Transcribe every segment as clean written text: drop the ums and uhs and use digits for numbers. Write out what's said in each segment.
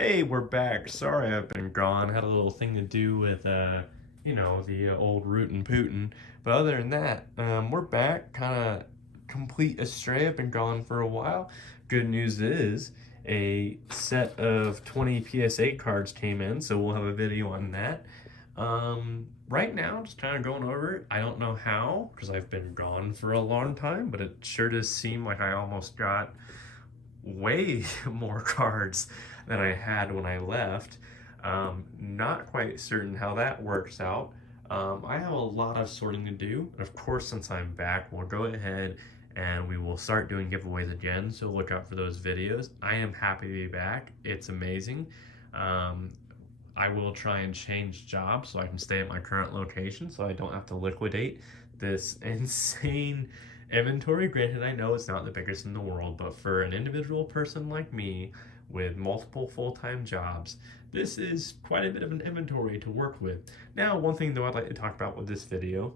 Hey, we're back. Sorry I've been gone. Had a little thing to do with, the old rootin' pootin'. But other than that, we're back. Kind of complete astray. I've been gone for a while. Good news is a set of 20 PSA cards came in, so we'll have a video on that. Right now, just kind of going over it. I don't know how, because I've been gone for a long time, but it sure does seem like I almost got way more cards than I had when I left. Not quite certain how that works out. I have a lot of sorting to do. And of course, since I'm back, we'll go ahead and we will start doing giveaways again. So look out for those videos. I am happy to be back. It's amazing. Um, I will try and change jobs so I can stay at my current location so I don't have to liquidate this insane inventory. Granted, I know it's not the biggest in the world, but for an individual person like me with multiple full-time jobs, this is quite a bit of an inventory to work with. Now, one thing though I'd like to talk about with this video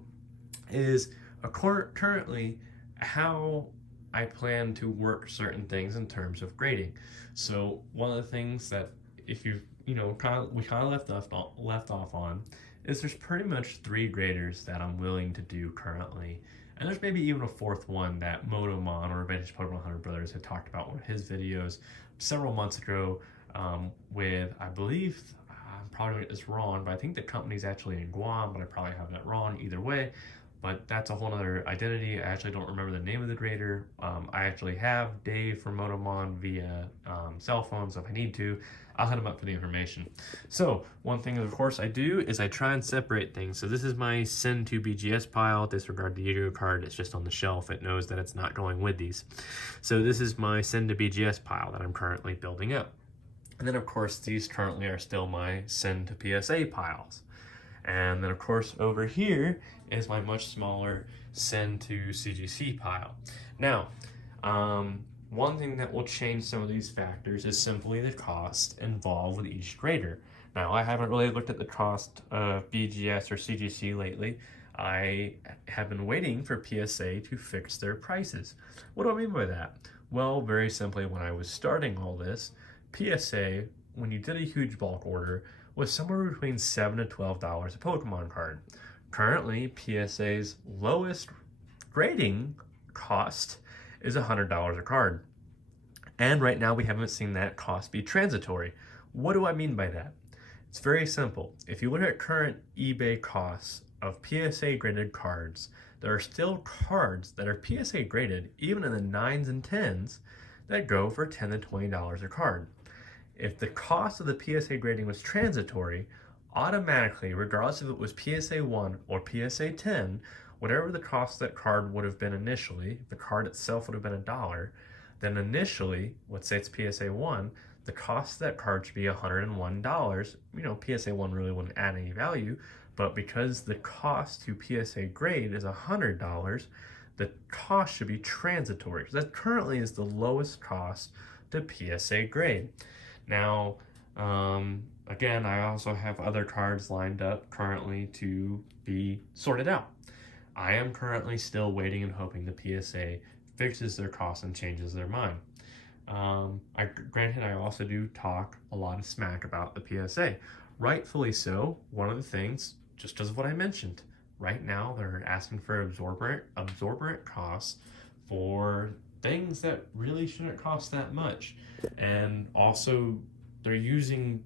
is currently how I plan to work certain things in terms of grading. So one of the things that if you've we kind of left off on is there's pretty much three graders that I'm willing to do currently, and there's maybe even a fourth one that Motomon or Vintage Pokemon Hunter Brothers had talked about in one of his videos several months ago. With I believe I'm probably gonna get this wrong, but I think the company's actually in Guam, but I probably have that wrong either way. But that's a whole other identity. I actually don't remember the name of the grader. I actually have Dave from Motomon via cell phone, so if I need to, I'll hit him up for the information. So one thing, of course, I do is I try and separate things. So this is my send to BGS pile. Disregard the Yu-Gi-Oh card. It's just on the shelf. It knows that it's not going with these. So this is my send to BGS pile that I'm currently building up. And then, of course, these currently are still my send to PSA piles. And then, of course, over here is my much smaller send to CGC pile. Now, one thing that will change some of these factors is simply the cost involved with each grader. Now, I haven't really looked at the cost of BGS or CGC lately. I have been waiting for PSA to fix their prices. What do I mean by that? Well, very simply, when I was starting all this, PSA, when you did a huge bulk order, was somewhere between $7 to $12 a Pokemon card. Currently, PSA's lowest grading cost is $100 a card. And right now we haven't seen that cost be transitory. What do I mean by that? It's very simple. If you look at current eBay costs of PSA graded cards, there are still cards that are PSA graded, even in the 9s and 10s, that go for $10 to $20 a card. If the cost of the PSA grading was transitory, automatically, regardless if it was PSA 1 or PSA 10, whatever the cost of that card would have been initially, if the card itself would have been $1, then initially, let's say it's PSA 1, the cost of that card should be $101. PSA 1 really wouldn't add any value, but because the cost to PSA grade is $100, the cost should be transitory. That currently is the lowest cost to PSA grade. Now, again, I also have other cards lined up currently to be sorted out. I am currently still waiting and hoping the PSA fixes their costs and changes their mind. Granted, I also do talk a lot of smack about the PSA. Rightfully so. One of the things, just because of what I mentioned, right now they're asking for absorbent costs for things that really shouldn't cost that much. And also, they're using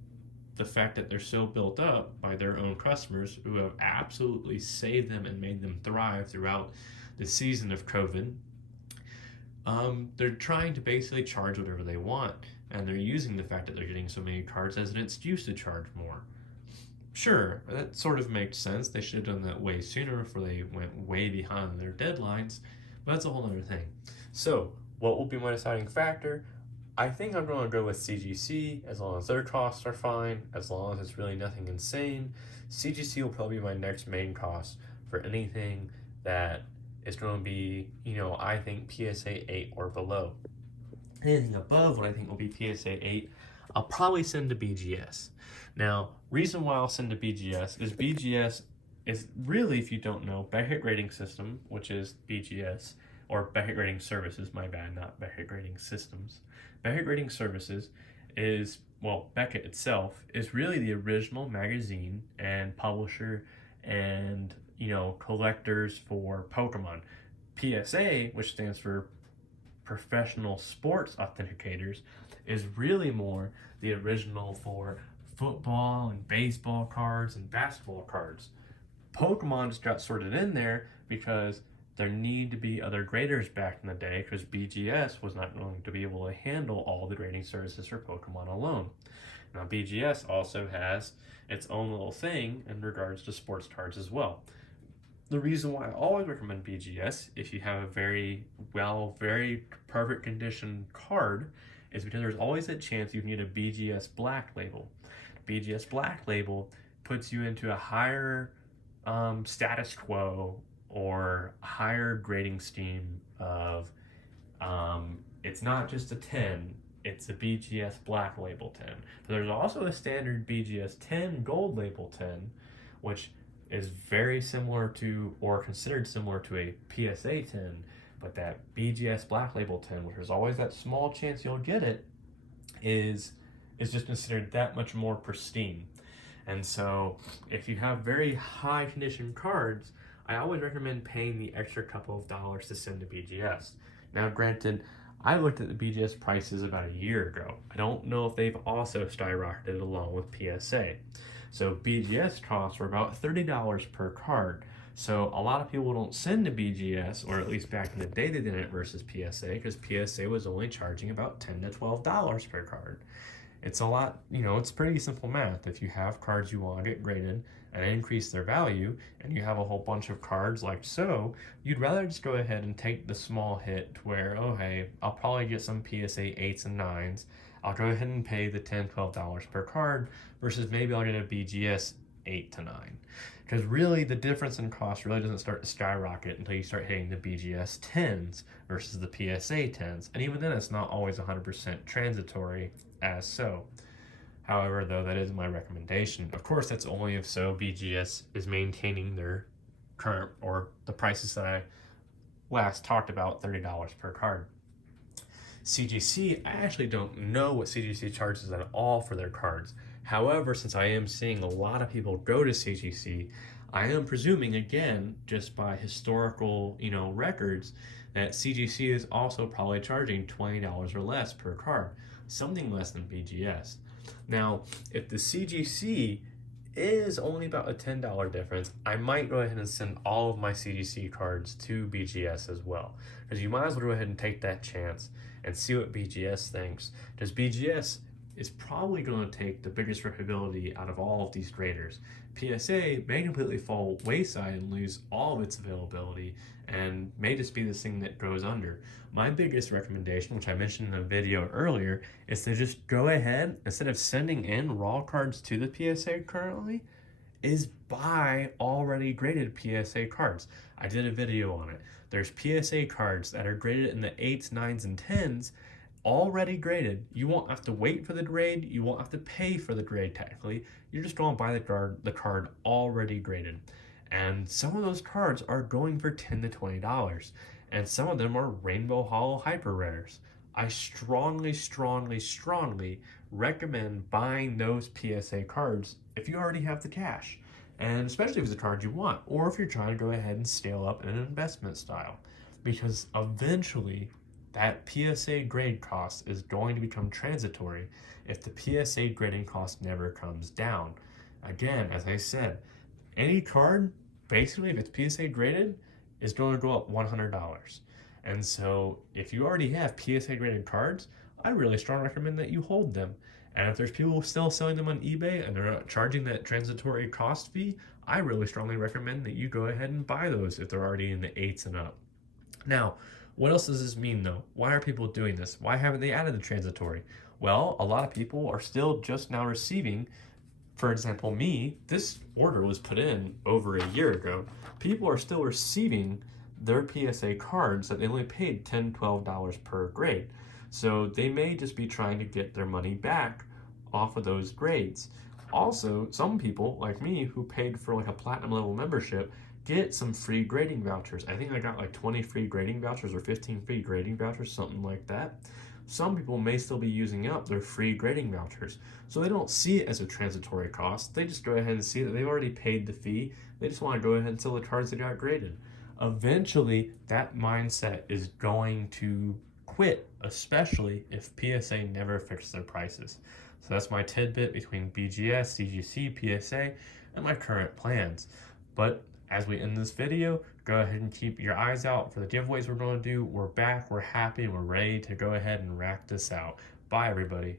the fact that they're so built up by their own customers who have absolutely saved them and made them thrive throughout the season of COVID. They're trying to basically charge whatever they want, and they're using the fact that they're getting so many cards as an excuse to charge more. Sure, that sort of makes sense. They should have done that way sooner before they went way behind their deadlines, but that's a whole other thing. So, what will be my deciding factor? I think I'm going to go with CGC as long as their costs are fine, as long as it's really nothing insane. CGC will probably be my next main cost for anything that is going to be, I think PSA 8 or below. Anything above what I think will be PSA 8, I'll probably send to BGS. Now, reason why I'll send to BGS is BGS is really, if you don't know, Beckett Grading System, which is BGS, or Beckett Grading Services, my bad, not Beckett Grading Systems. Beckett Grading Services is well, Beckett itself is really the original magazine and publisher and, collectors for Pokemon. PSA, which stands for Professional Sports Authenticators, is really more the original for football and baseball cards and basketball cards. Pokemon just got sorted in there because there need to be other graders back in the day because BGS was not going to be able to handle all the grading services for Pokemon alone. Now, BGS also has its own little thing in regards to sports cards as well. The reason why I always recommend BGS if you have a very perfect condition card is because there's always a chance you can get a BGS Black label. BGS Black label puts you into a higher status quo or higher grading scheme of it's not just a 10, it's a BGS Black label 10. But there's also a standard BGS 10 gold label 10, which is very similar to or considered similar to a PSA 10, but that BGS Black label 10, which is always that small chance you'll get it, is just considered that much more pristine. And so if you have very high condition cards, I always recommend paying the extra couple of dollars to send to BGS. Now, granted, I looked at the BGS prices about a year ago. I don't know if they've also skyrocketed along with PSA. So BGS costs were about $30 per card. So a lot of people don't send to BGS, or at least back in the day they didn't versus PSA, because PSA was only charging about $10 to $12 per card. It's a lot, it's pretty simple math. If you have cards you want to get graded and increase their value, and you have a whole bunch of cards like so, you'd rather just go ahead and take the small hit to where, oh hey, I'll probably get some PSA 8s and 9s. I'll go ahead and pay the $10, $12 per card versus maybe I'll get a BGS 8 to 9. Because really the difference in cost really doesn't start to skyrocket until you start hitting the BGS 10s versus the PSA 10s. And even then it's not always 100% transitory as so. However, though, that is my recommendation. Of course, that's only if so BGS is maintaining their current or the prices that I last talked about, $30 per card. CGC, I actually don't know what CGC charges at all for their cards. However, since I am seeing a lot of people go to CGC, I am presuming, again, just by historical, records, that CGC is also probably charging $20 or less per card, something less than BGS. Now, if the CGC is only about a $10 difference, I might go ahead and send all of my CGC cards to BGS as well. Because you might as well go ahead and take that chance and see what BGS thinks. Because BGS is probably going to take the biggest ripability out of all of these graders. PSA may completely fall wayside and lose all of its availability and may just be this thing that goes under. My biggest recommendation, which I mentioned in a video earlier, is to just go ahead, instead of sending in raw cards to the PSA currently, is buy already graded PSA cards. I did a video on it. There's PSA cards that are graded in the 8s, 9s, and 10s, already graded. You won't have to wait for the grade. You won't have to pay for the grade technically. You're just going to buy the card already graded. And some of those cards are going for $10 to $20. And some of them are Rainbow Hollow Hyper Rares. I strongly, strongly, strongly recommend buying those PSA cards if you already have the cash. And especially if it's a card you want, or if you're trying to go ahead and scale up in an investment style. Because eventually, that PSA grade cost is going to become transitory if the PSA grading cost never comes down. Again, as I said, any card, basically, if it's PSA graded, is going to go up $100. And so if you already have PSA graded cards, I really strongly recommend that you hold them. And if there's people still selling them on eBay and they're not charging that transitory cost fee, I really strongly recommend that you go ahead and buy those if they're already in the 8s and up. Now, what else does this mean though? Why are people doing this? Why haven't they added the transitory? Well, a lot of people are still just now receiving, for example, me, this order was put in over a year ago. People are still receiving their PSA cards that they only paid $10, $12 per grade. So they may just be trying to get their money back off of those grades. Also, some people like me who paid for like a platinum level membership get some free grading vouchers. I think I got like 20 free grading vouchers or 15 free grading vouchers, something like that. Some people may still be using up their free grading vouchers, so they don't see it as a transitory cost. They just go ahead and see that they've already paid the fee. They just want to go ahead and sell the cards that got graded. Eventually, that mindset is going to quit, especially if PSA never fixes their prices. So that's my tidbit between BGS, CGC, PSA, and my current plans. But as we end this video, go ahead and keep your eyes out for the giveaways we're going to do. We're back, we're happy, we're ready to go ahead and rack this out. Bye, everybody.